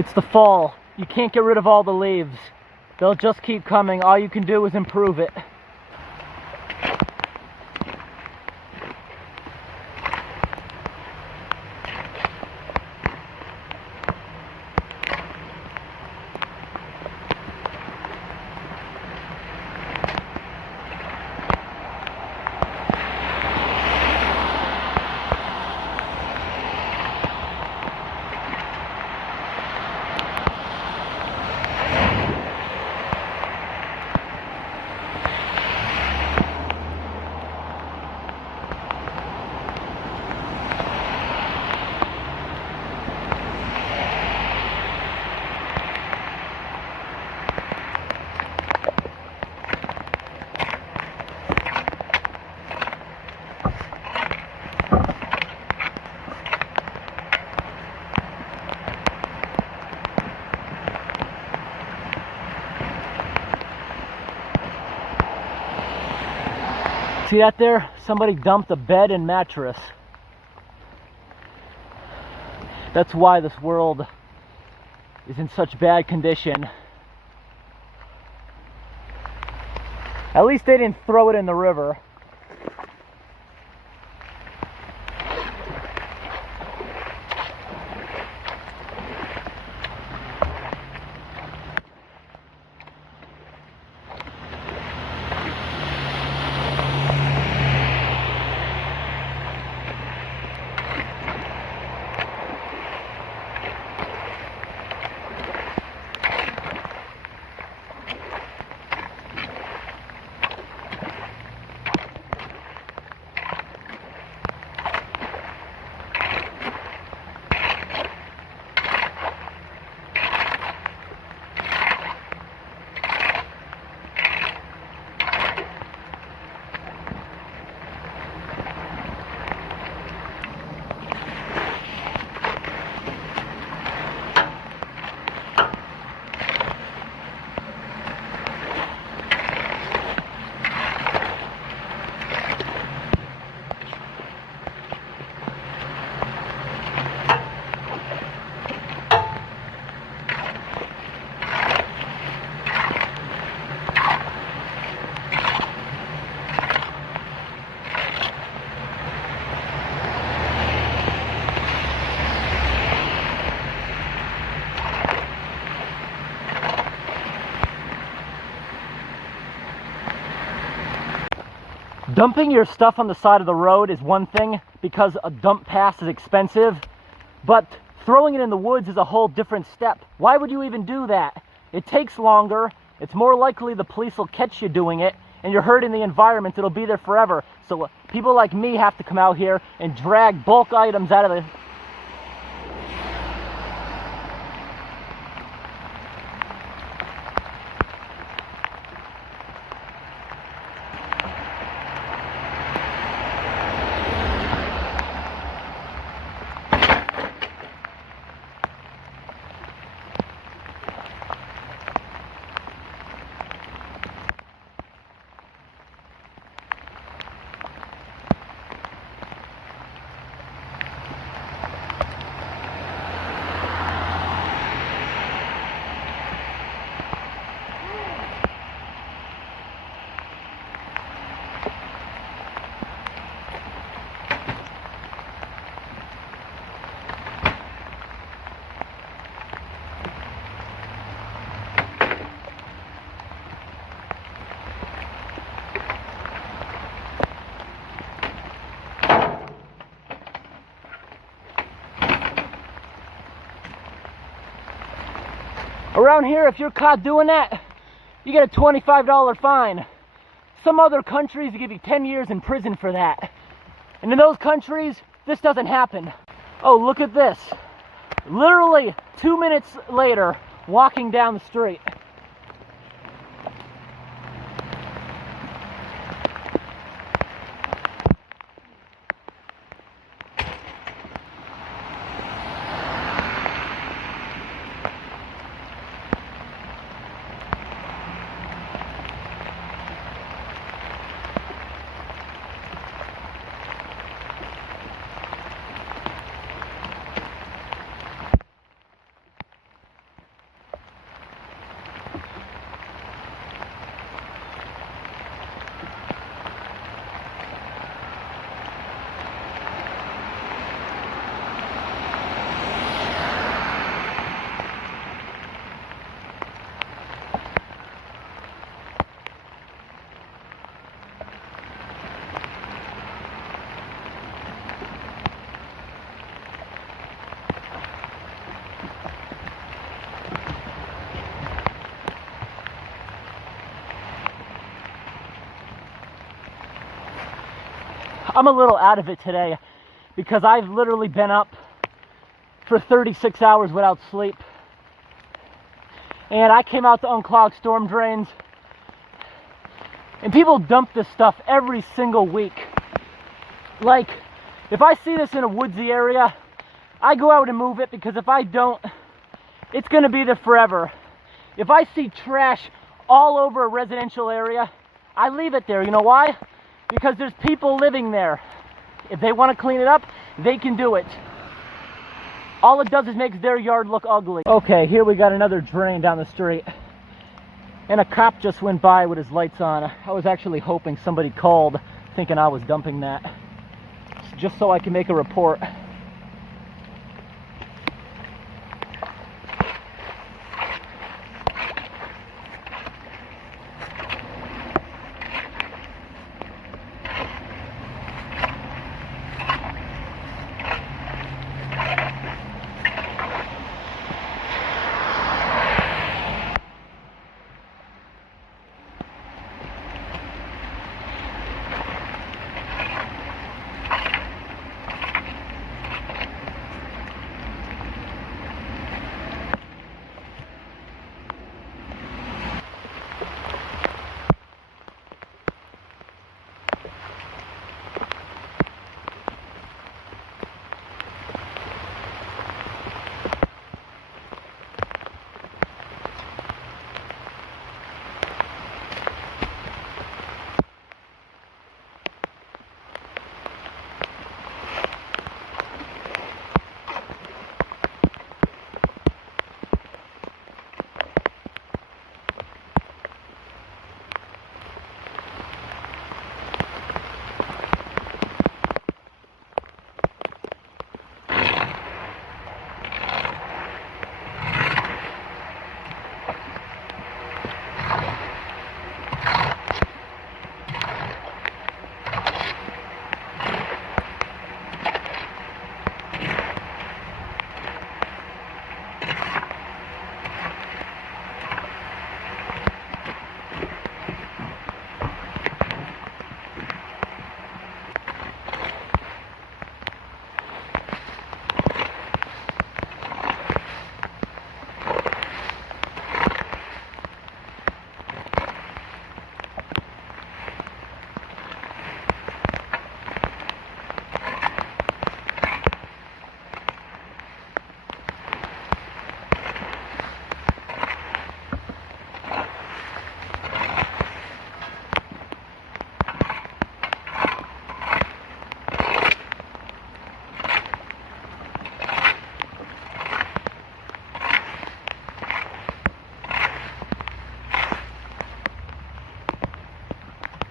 It's the fall. You can't get rid of all the leaves. They'll just keep coming. All you can do is improve it. See that there? Somebody dumped a bed and mattress. That's why this world is in such bad condition. At least they didn't throw it in the river. Dumping your stuff on the side of the road is one thing because a dump pass is expensive, but throwing it in the woods is a whole different step. Why would you even do that? It takes longer, it's more likely the police will catch you doing it, and you're hurting the environment. It'll be there forever. So people like me have to come out here and drag bulk items out of the... Around here, if you're caught doing that, you get a $25 fine. Some other countries give you 10 years in prison for that. And in those countries, this doesn't happen. Oh, look at this. Literally 2 minutes later, walking down the street. I'm a little out of it today because I've literally been up for 36 hours without sleep. And I came out to unclog storm drains. And people dump this stuff every single week. Like, if I see this in a woodsy area, I go out and move it, because if I don't, it's going to be there forever. If I see trash all over a residential area, I leave it there. You know why? Because there's people living there. If they want to clean it up, they can do it. All it does is makes their yard look ugly. Okay, here we got another drain down the street. And a cop just went by with his lights on. I was actually hoping somebody called thinking I was dumping that, just so I can make a report.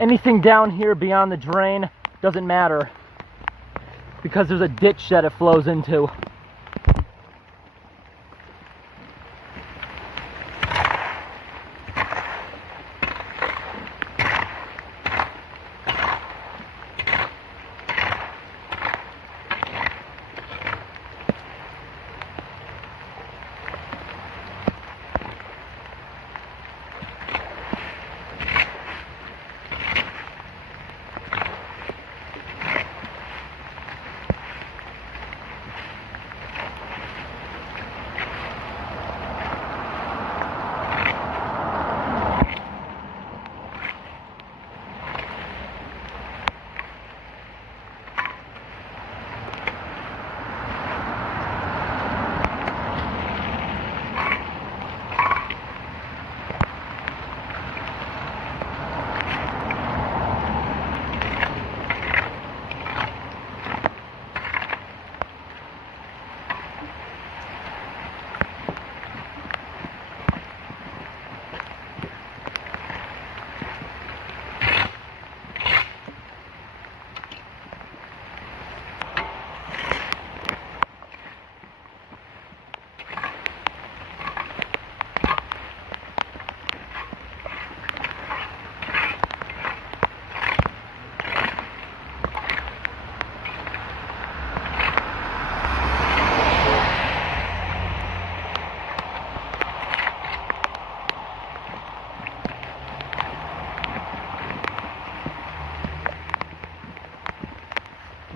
Anything down here beyond the drain doesn't matter, because there's a ditch that it flows into.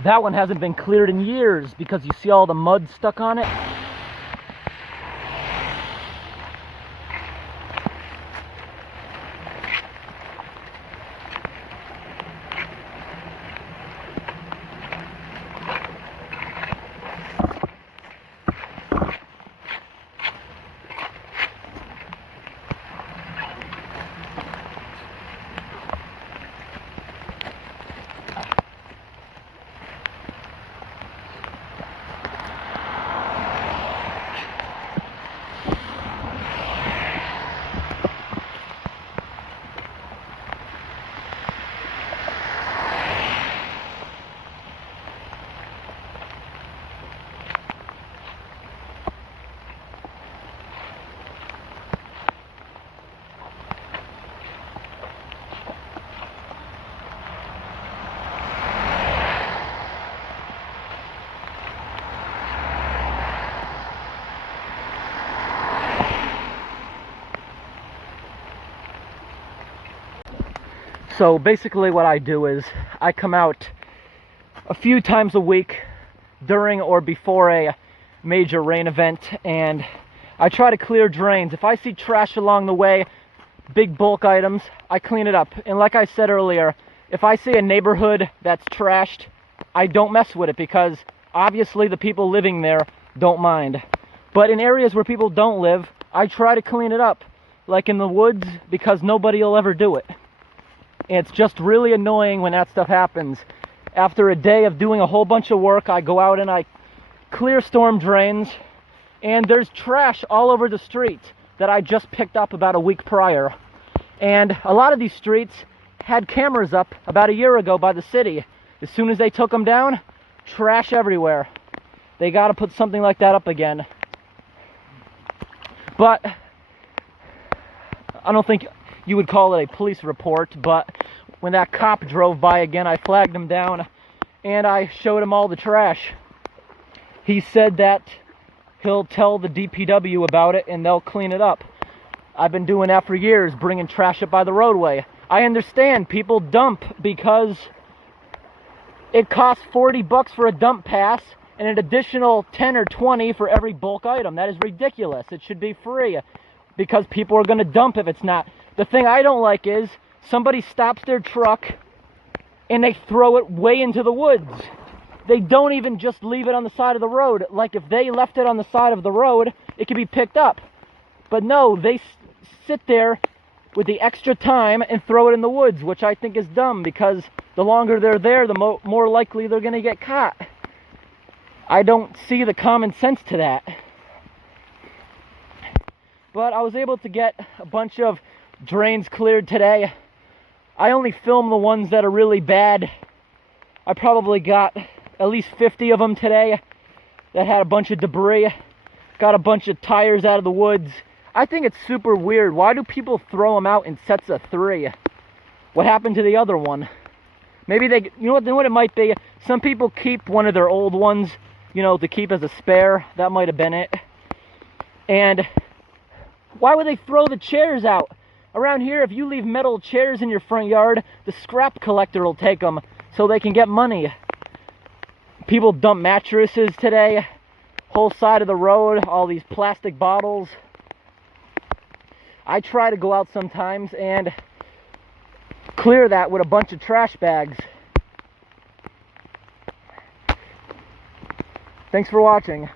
That one hasn't been cleared in years because you see all the mud stuck on it. So basically what I do is I come out a few times a week during or before a major rain event, and I try to clear drains. If I see trash along the way, big bulk items, I clean it up. And like I said earlier, if I see a neighborhood that's trashed, I don't mess with it because obviously the people living there don't mind. But in areas where people don't live, I try to clean it up, like in the woods, because nobody will ever do it. And it's just really annoying when that stuff happens. After a day of doing a whole bunch of work, I go out and I clear storm drains, and there's trash all over the street that I just picked up about a week prior. And a lot of these streets had cameras up about a year ago by the city. As soon as they took them down, trash everywhere. They got to put something like that up again. But I don't think you would call it a police report, but when that cop drove by again, I flagged him down and I showed him all the trash. He said that he'll tell the DPW about it and they'll clean it up. I've been doing that for years, bringing trash up by the roadway. I understand people dump because it costs $40 for a dump pass and an additional 10 or 20 for every bulk item. That is ridiculous. It should be free because people are going to dump if it's not. The thing I don't like is somebody stops their truck and they throw it way into the woods. They don't even just leave it on the side of the road. Like if they left it on the side of the road, it could be picked up. But no, they sit there with the extra time and throw it in the woods, which I think is dumb because the longer they're there, the more likely they're going to get caught. I don't see the common sense to that. But I was able to get a bunch of drains cleared today. I only filmed the ones that are really bad. I probably got at least 50 of them today that had a bunch of debris. Got a bunch of tires out of the woods. I think it's super weird. Why do people throw them out in sets of 3? What happened to the other one? Maybe they, you know what it might be? Some people keep one of their old ones, you know, to keep as a spare. That might have been it. And why would they throw the chairs out? Around here, if you leave metal chairs in your front yard, the scrap collector will take them so they can get money. People dump mattresses today, whole side of the road, all these plastic bottles. I try to go out sometimes and clear that with a bunch of trash bags. Thanks for watching.